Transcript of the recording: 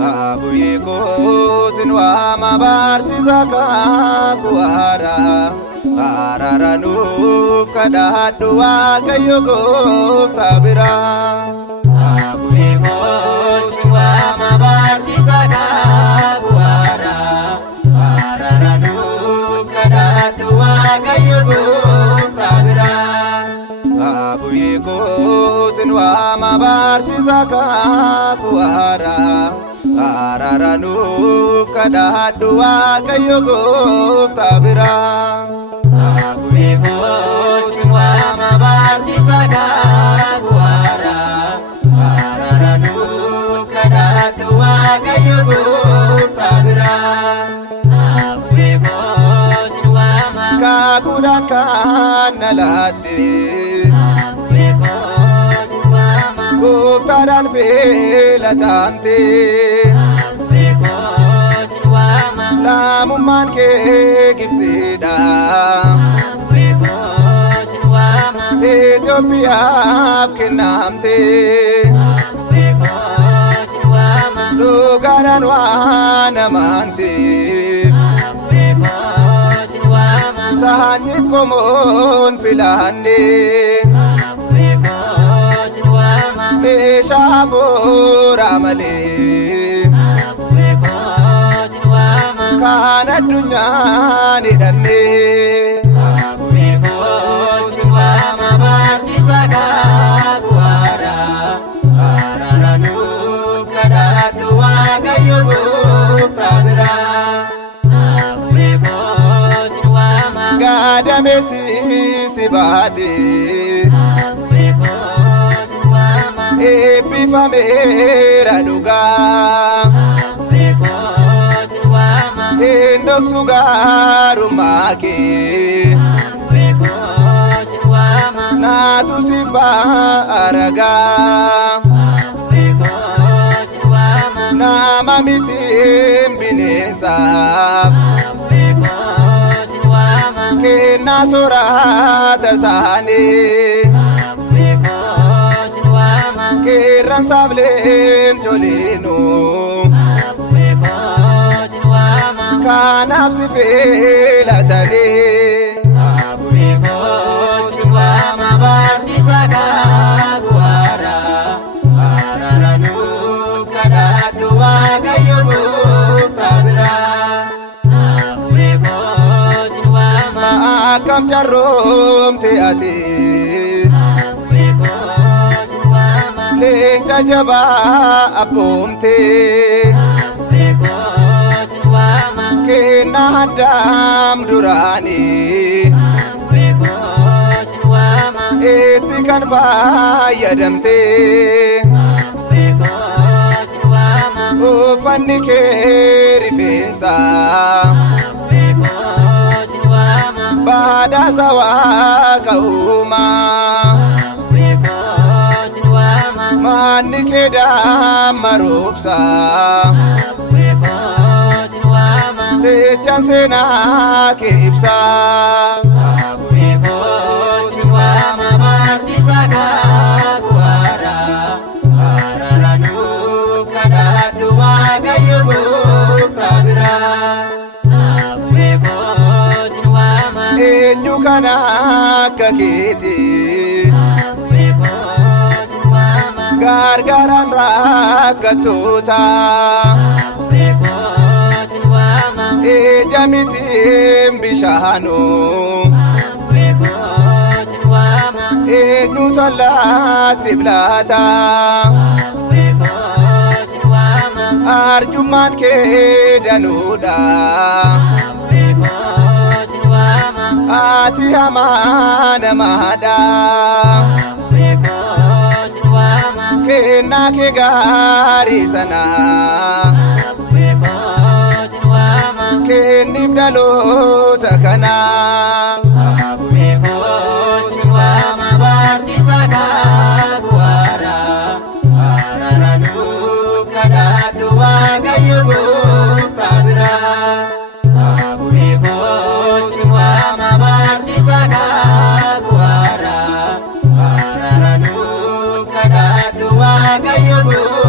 Abuyiko sinwa mabarsisa kakuara araranuf kadadu Waaqayyo Gooftaa bira. Abuyiko sinwa mabarsisa kakuara araranuf kadadu Waaqayyo Gooftaa bira. Abuyiko sinwa mabarsisa kakuara araranuf kadadu Waaqayyo Gooftaa bira. Abuyiko sinwa mabarsisa kakuara araranuf kadadu Waaqayyo Gooftaa bira. Abuyiko sinwa kakuudhaan kan nalatte Gooftaadhaan filatamte lammummaan kee Gibsiidha Itoophiyaaf kennamte dhugaadhaan waan amanteef saanyiif qomoon filanne meeshaa hafuuraa malee kan addunyaan hidhanne. Abuyiko sinwa mabarsisa kakuara araranuf kadadu Waaqayyo Gooftaa bira. Abuyiko sinwa gadamesi si baate ebbifameera dhugaa Endoksu gaarummaa kee naatu si baaragaa nama mitiin bineensaaf kennaa soorata isaanii Kerran sableen jolinu kanaaf si filatani. Abuyiko sinwa mabarsisa kakuara araranuf kadadu Waaqayyo Gooftaa bira. Abuyiko sinwa akkam jarroomte ati leenca jabaa abboomte kennaa addaam duraani itti kan fayyadamte uffanni kee rifeensa badhaasa Waaqa uumaa manni kee damma roobsa sechaan seenaa kee ibsa. Abuyiko sinwa mabarsisa kakuara araranuf kadadu Waaqayyo Gooftaa bira. Abuyiko sinwa eenyu kan akka keeti gargaaraan rakkattoota ija mitiin bishaanu eenyu tollaatti bilaata arjummaan kee danuudha ati hamaa namaadha kennaa kee gaarii sana kenniif dhaloota kana. Kayo